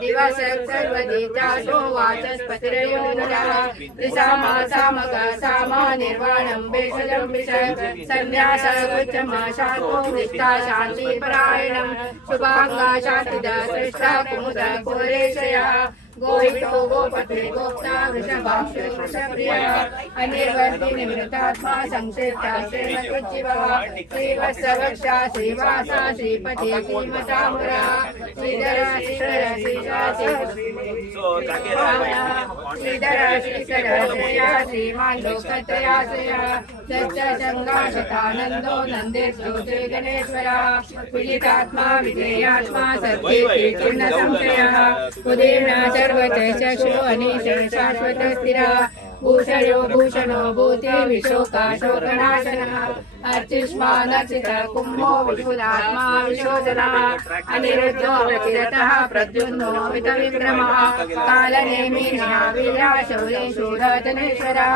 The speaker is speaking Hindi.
दिवसः सर्वदेतासो वाचस्पतिरयो नरः त्रिसामा सामगा सामा निर्वाणं भेषजं विषय सन्न्यासगोचमाशातो निष्ठा शान्तिपरायणं शुभांगा शान्तिदा श्रेष्ठा कुमुदा कुमरेशया गोहितो गोपते गोप्ता वृषभाक्षे वृषप्रियः अनिर्वर्ति निवृतात्मा संक्षेप्ता श्रीमत्युज्जीवः श्रीवत्सवक्षा श्रीवासा श्रीपति श्रीमताम्बरा श्रीधर श्रीधर श्रीधर श्रीमान् लोकत्रयाश्रयः सच्चसङ्गाशतानन्दो नन्देश्वरो श्रीगणेश्वरः विदितात्मा विधेयात्मा सत्येति चिन्न संशयः उदीर्णः सर्वतः चक्षु अनीशः शाश्वतः स्थिरः भूषयो भूषणो भूते विशोकाशोकनाशनः अर्चिष्मानर्चितः कुम्भो विशुदात्मा विशोधनः अनिरुद्धो अवतिरतः प्रद्युम्नो वितविक्रमः कालनेमिः वीर्यः शौर्यः शूरधनेश्वरः।